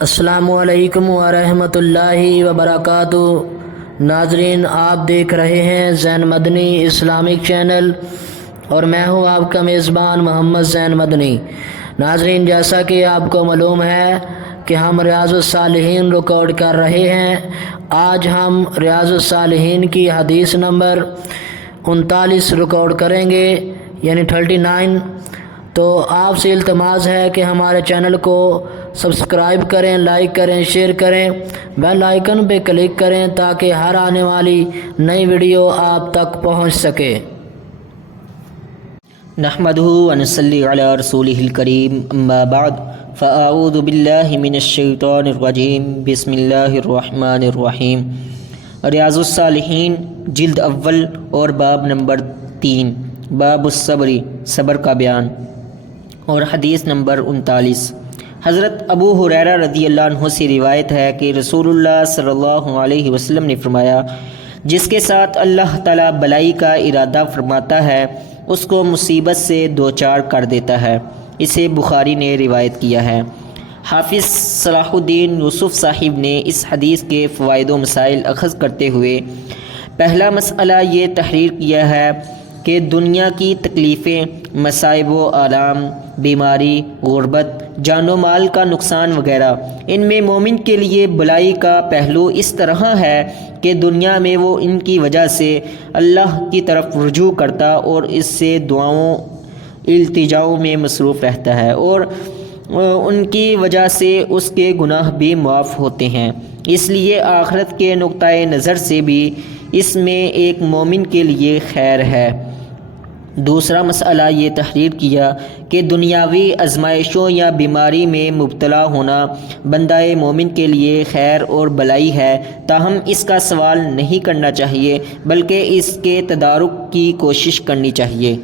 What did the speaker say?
السلام علیکم ورحمۃ اللہ وبرکاتہ۔ ناظرین، آپ دیکھ رہے ہیں زین مدنی اسلامک چینل اور میں ہوں آپ کا میزبان محمد زین مدنی۔ ناظرین، جیسا کہ آپ کو معلوم ہے کہ ہم ریاض الصالحین ریکارڈ کر رہے ہیں۔ آج ہم ریاض الصالحین کی حدیث نمبر 39 ریکارڈ کریں گے، یعنی 39۔ تو آپ سے التماس ہے کہ ہمارے چینل کو سبسکرائب کریں، لائک کریں، شیئر کریں، بیل آئیکن پہ کلک کریں تاکہ ہر آنے والی نئی ویڈیو آپ تک پہنچ سکے۔ نحمدہ ونصلی علی رسولہ الکریم، اما بعد فاعوذ باللہ من الشیطان الرجیم، بسم اللہ الرحمن الرحیم۔ ریاض الصالحین جلد اول اور باب نمبر 3، باب الصبر، صبر کا بیان، اور حدیث نمبر 39۔ حضرت ابو ہریرہ رضی اللہ عنہ سے روایت ہے کہ رسول اللہ صلی اللہ علیہ وسلم نے فرمایا، جس کے ساتھ اللہ تعالیٰ بلائی کا ارادہ فرماتا ہے اس کو مصیبت سے دوچار کر دیتا ہے۔ اسے بخاری نے روایت کیا ہے۔ حافظ صلاح الدین یوسف صاحب نے اس حدیث کے فوائد و مسائل اخذ کرتے ہوئے پہلا مسئلہ یہ تحریر کیا ہے کہ دنیا کی تکلیفیں، مصائب و آلام، بیماری، غربت، جان و مال کا نقصان وغیرہ، ان میں مومن کے لیے بلائی کا پہلو اس طرح ہے کہ دنیا میں وہ ان کی وجہ سے اللہ کی طرف رجوع کرتا اور اس سے دعاؤں التجاؤں میں مصروف رہتا ہے، اور ان کی وجہ سے اس کے گناہ بھی معاف ہوتے ہیں۔ اس لیے آخرت کے نقطۂ نظر سے بھی اس میں ایک مومن کے لیے خیر ہے۔ دوسرا مسئلہ یہ تحریر کیا کہ دنیاوی آزمائشوں یا بیماری میں مبتلا ہونا بندہ مومن کے لیے خیر اور بلائی ہے، تاہم اس کا سوال نہیں کرنا چاہیے بلکہ اس کے تدارک کی کوشش کرنی چاہیے۔